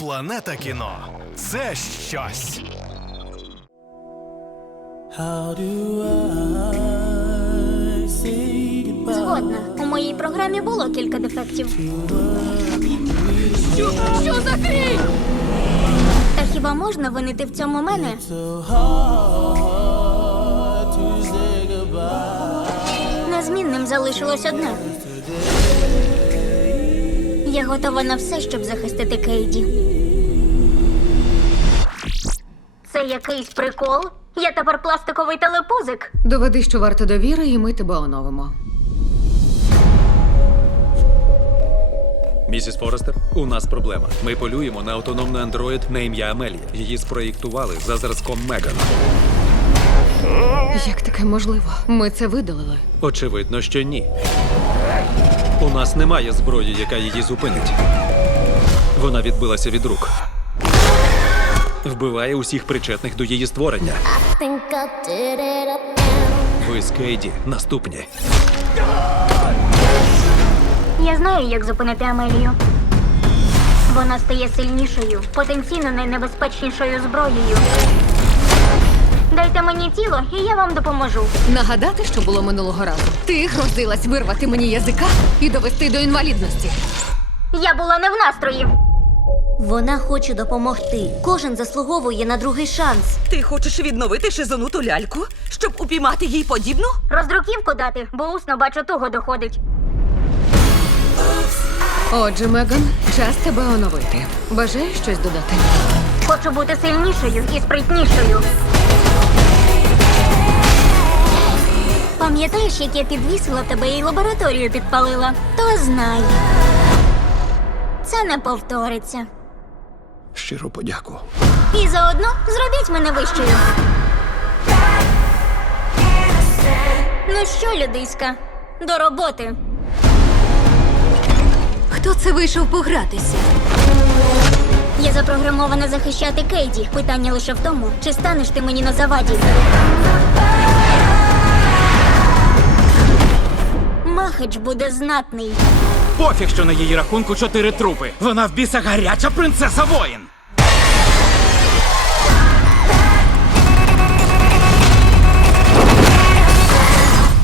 Планета кіно це щось. Згодна. У моїй програмі було кілька дефектів. Що Що за крій? Та хіба можна винити в цьому мене? Незмінним залишилось одне. Я готова на все, щоб захистити Кейді. Це якийсь прикол? Я тепер пластиковий телепузик. Доведи, що варто довіри, і ми тебе оновимо. Місіс Форестер, у нас проблема. Ми полюємо на автономний андроїд на ім'я Амелія. Її спроєктували за зразком Мегана. Як таке можливо? Ми це видалили. Очевидно, що ні. У нас немає зброї, яка її зупинить. Вона відбилася від рук. Вбиває усіх причетних до її створення. Ви з Кейді наступні. Я знаю, як зупинити Амелію. Вона стає сильнішою, потенційно найнебезпечнішою зброєю. Дайте мені тіло, і я вам допоможу. Нагадати, що було минулого разу. Ти грозилась вирвати мені язика і довести до інвалідності. Я була не в настрої. Вона хоче допомогти. Кожен заслуговує на другий шанс. Ти хочеш відновити шизонуту ляльку, щоб упіймати їй подібну? Роздруківку дати, бо усно бачу того доходить. Отже, Меган, час тебе оновити. Бажаєш щось додати? Хочу бути сильнішою і спритнішою. Пам'ятаєш, як я підвісила тебе і лабораторію підпалила? То знай. Це не повториться. Щиро подяку. І заодно зробіть мене вищою. Ну що, людиська, до роботи. Хто це вийшов погратися? Я запрограмована захищати Кейді. Питання лише в тому, чи станеш ти мені на заваді. Махач буде знатний. Пофіг, що на її рахунку чотири трупи. Вона в біса гаряча принцеса воїн.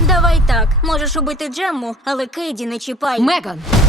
Давай так, можеш убити Джемму, але Кейді не чіпай. Меган!